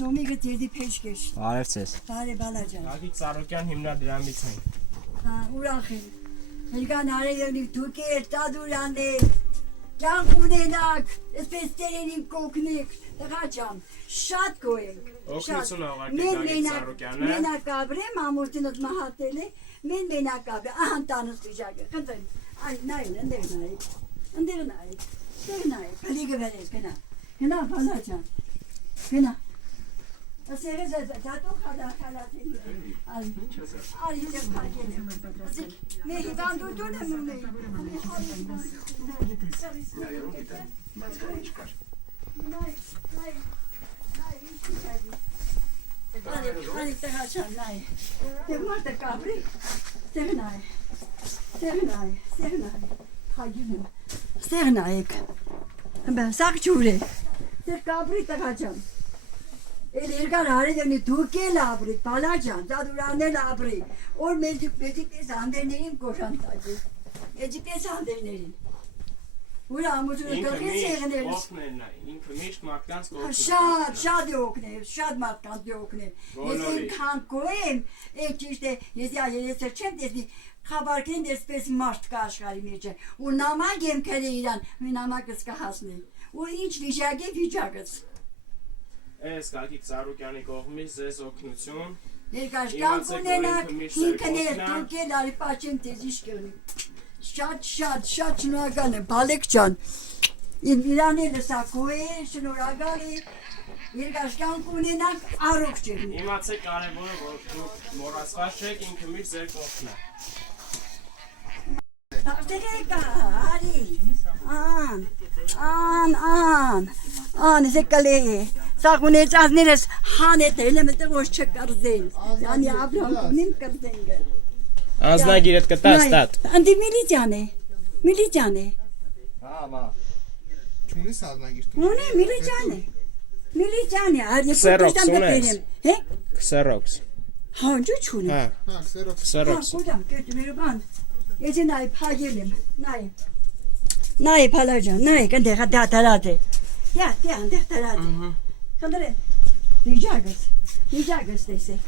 Սոմիկը ձեզի փեշկեշ։ Բարև ձեզ։ Բարի բալաջան։ Գագիկ Ծառուկյան հիմնադրամից են։ Ուրախ եմ։ Հերգան արեյոնի դուք եր տադուրաններ, կյանք ունենակ, այսպես տերերին կոգնեք, տղա ջան, շատ գոհենք։ Օգնություն աղարկի Գագիկ Ծառուկյանը։ Մենակ ապրեմ, ամուսինս մահացել է, մենակ ապրեմ, ահա տանս վիճակը, խնդրեմ, այ նայել, ընդեր նայեք, բլիգը վերես, գնա բալաջան, գնա։ Ասերս դատո խալատի արի դեպ փակել եմ მე հիվանդություն եմ ունեի Այ տղաչան նայ դե մարդը կապրի Ստեղնայ փագին Ստեղնայեք սաղ ջուր է դե կապրի տղաչան Երգար արեդենի դուք էլ ապրի, բալաջան, դադուրանել ապրի, որ մեզի պես հանդերներին կոշանտագի, մեզի պես հանդերներին, որ ամուսունը կղից եղներս, ինքը միշտ մարդկանց կողքն շատ է օգնել, շատ մարդկանց է օգնել, ես են քանքո եմ, եկ ճիշտ է, ես երեսեր չեմ տեսնի, խաբարկեն դեսպես մարդ կա աշխարի մեջը, ու նամակ եմ կրե իրան, մի նամակս կհասնի, ու ինչ վիճակ է վիճակս, Ես Գագիկ Ծառուկյանի կողմից ձեզ օգնություն Ներկաշ կյանք ունենակ, ինքն էր, դուք էլ արի պաչեմ տեզ իշկրնի Շատ շնորհակալ եմ, բալեք ջան Իրանելը սակո է, շնորհակալ է Ներկաշ կյանք ունենակ, առողջ եղնի Իմացեք կարևորը, որ դուք մոռացված չեք, ինքը միշտ ձեր կողքն է Տաղտերեկա, արի, ան, ես եկալ է Սաղ ունեց ազներս հանետ էլ եմ էտեղ ոչ չկարզել, յանի աբրամ կունիմ կրզենգը Անձնագիրդ կտաս տատ Անդի միլիջան է Մամա Չունիս ազնագիր Ունի միլիջան է, Քսերոքս ունես Քսերոքս Հանջու չունի Հա, քսերոքս Քսերոքս Կոդամ կետում էր բան, եջի նայ պագել եմ, նայ պալաջան, նայ կնդեղ դատարած է Դեղ տարած է Խնդրեմ, վիճակս տեսեք,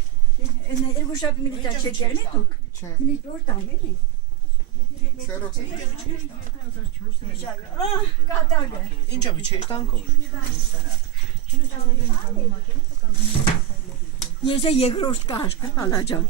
երկու շապ միլիտար չեք եղնի դուք, միլիտ որ տամ էլի Քսերոքս Կատագը Ինչա վիճեի տանկով Ես է երկրորդ կաշկը, պալաջան